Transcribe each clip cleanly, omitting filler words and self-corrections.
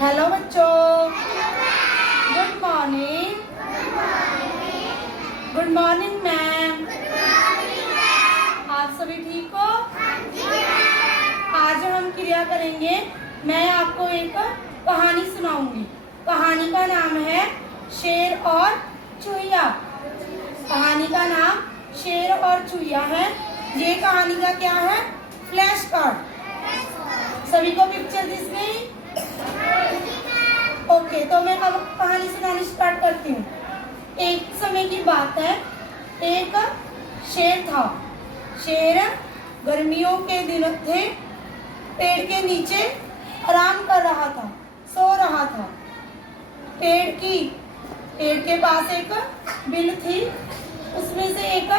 Hello बच्चों, good morning. Good morning ma'am. आप सभी ठीक हो? आज हम क्रिया करेंगे। मैं आपको एक कहानी सुनाऊंगी। कहानी का नाम है शेर और चूहिया। कहानी का नाम शेर और चूहिया है। ये कहानी का क्या है? Flash card. सभी को पिक्चर दिख गई? ओके, तो मैं अब कहानी सुनानी स्टार्ट करती हूँ। एक समय की बात है, एक शेर था। शेर गर्मियों के दिन थे, पेड़ के नीचे आराम कर रहा था, सो रहा था। पेड़ के पास एक बिल थी, उसमें से एक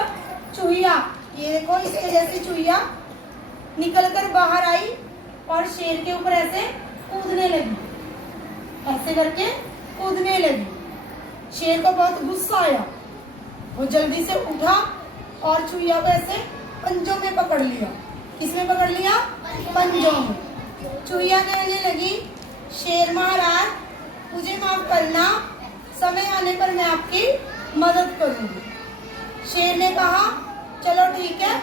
चूहिया, ये देखो इसके जैसी चूहिया निकलकर बाहर आई और शेर के ऊपर ऐसे कूदने लगी। ऐसे करके कूदने लगी। शेर को बहुत गुस्सा आया। वो जल्दी से उठा और चूहिया को ऐसे पंजों में पकड़ लिया। किसमें पकड़ लिया? पंजों में। चूहिया कहने लगी, शेर महाराज मुझे माफ करना, समय आने पर मैं आपकी मदद करूंगी। शेर ने कहा, चलो ठीक है,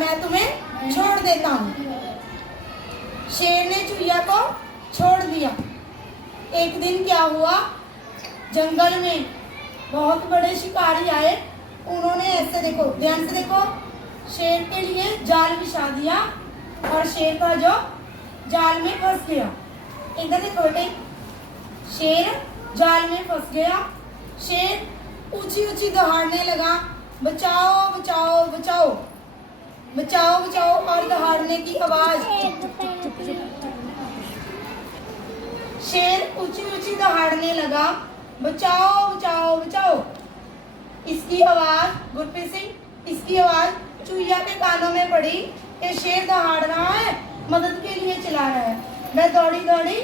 मैं तुम्हें छोड़ देता हूँ। शेर ने चूहिया को छोड़ दिया। एक दिन क्या हुआ, जंगल में बहुत बड़े शिकारी आए। उन्होंने ऐसे, देखो ध्यान से देखो, शेर के लिए जाल बिछा दिया और शेर का जो जाल में फंस गया। इधर देखो बेटे, शेर जाल में फंस गया। शेर ऊंची ऊंची दहाड़ने लगा, बचाओ बचाओ बचाओ, बचाओ बचाओ, और दहाड़ने की आवाज। शेर ऊंची ऊंची दहाड़ने लगा, बचाओ बचाओ बचाओ। इसकी आवाज, गुरप्रीत सिंह, इसकी आवाज चूहिया के कानों में पड़ी कि शेर दहाड़ रहा है, मदद के लिए चिल्ला रहा है। वह दौड़ी दौड़ी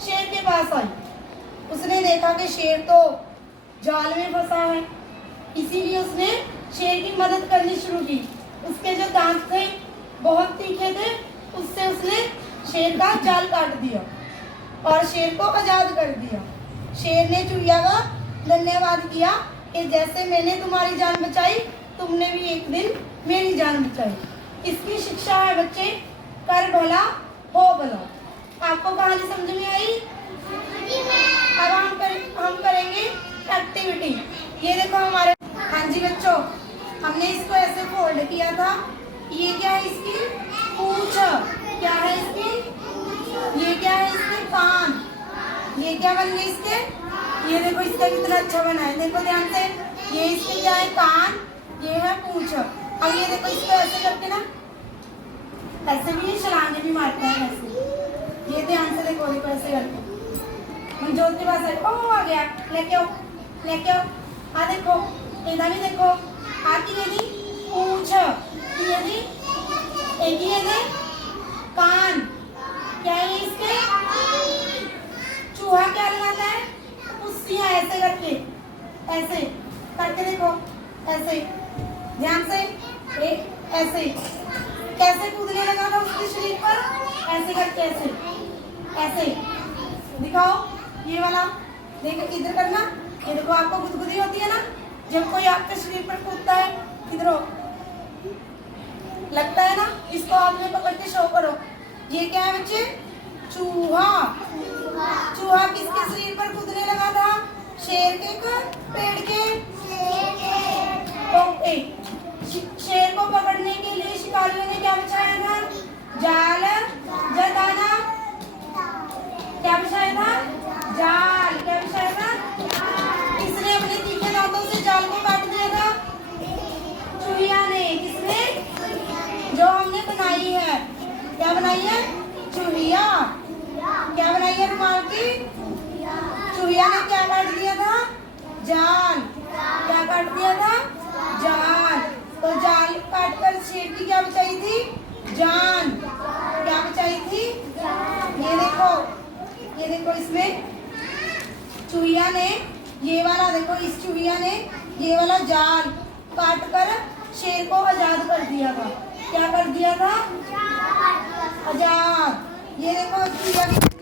शेर के पास आई। उसने देखा कि शेर तो जाल में फंसा है, इसीलिए उसने शेर की मदद करनी शुरू की। उसके जो दांत थे बहुत तीखे थे, उससे उसने शेर का जाल काट दिया और शेर को आजाद कर दिया। शेर ने चूहिया का धन्यवाद किया कि जैसे मैंने तुम्हारी जान बचाई, तुमने भी एक दिन मेरी जान बचाई। इसकी शिक्षा है बच्चे, कर भला हो भला। आपको कहानी समझ में आई? अब हम करेंगे एक्टिविटी। ये देखो हमारे, हाँ जी बच्चों, हमने इसको ऐसे फोल्ड किया था। ये क्या है? इसकी पूंछ। क्या है इसकी? ये क्या है? इसके कान। ये क्या बन गए इसके? ये देखो इसका कितना अच्छा बना है, देखो ध्यान से। ये इसके क्या है? कान। ये है पूंछ। अब ये देखो इसको ऐसे करके ना, ऐसे भी ये छलांगे भी मारता है ऐसे। ये ध्यान से देखो, देखो ऐसे करके मंजोत के पास आए, ओ आ गया, लेके आओ लेके आओ। हाँ देखो, इधर भी देखो, आती ये दी पूंछ, ये दी एक ये दे कान। क्या है इसके? चूहा क्या लगाता है? पुस्सियां, ऐसे करके, ऐसे करके देखो, ऐसे ध्यान से, एक ऐसे कैसे कूदने लगा था उसके शरीर पर, ऐसे करके, ऐसे ऐसे दिखाओ। ये वाला देखो, इधर करना। ये देखो, आपको गुदगुदी होती है ना जब कोई आपके शरीर पर कूदता है, इधर लगता है ना, इसको आपने पकड़ के शो करो। ये क्या है बच्चे? चूहा। चूहा किसके शरीर पर कूदने लगा था? शेर के पेड़ के। तो शेर को पकड़ने के लिए शिकारियों ने क्या बिछाया था? जाल, दाना। क्या बिछाया था? जाल। क्या बिछाया था? किसने अपने तीखे दांतों से जाल को काट दिया था? चूहिया ने। किसने? जो हमने बनाई है। क्या बनाई है? चूहिया। क्या बनाई है रुमाल की? चूहिया ने क्या काट दिया था? जाल। क्या काट दिया था? जाल। तो जाल काटकर शेर की क्या बचाई थी? जान। क्या बचाई थी? ये देखो इसमें चूहिया ने, ये वाला देखो, इस चूहिया ने ये वाला जाल काट कर शेर को आजाद कर दिया था। क्या कर दिया था? आजाद। ये देखो चूहिया की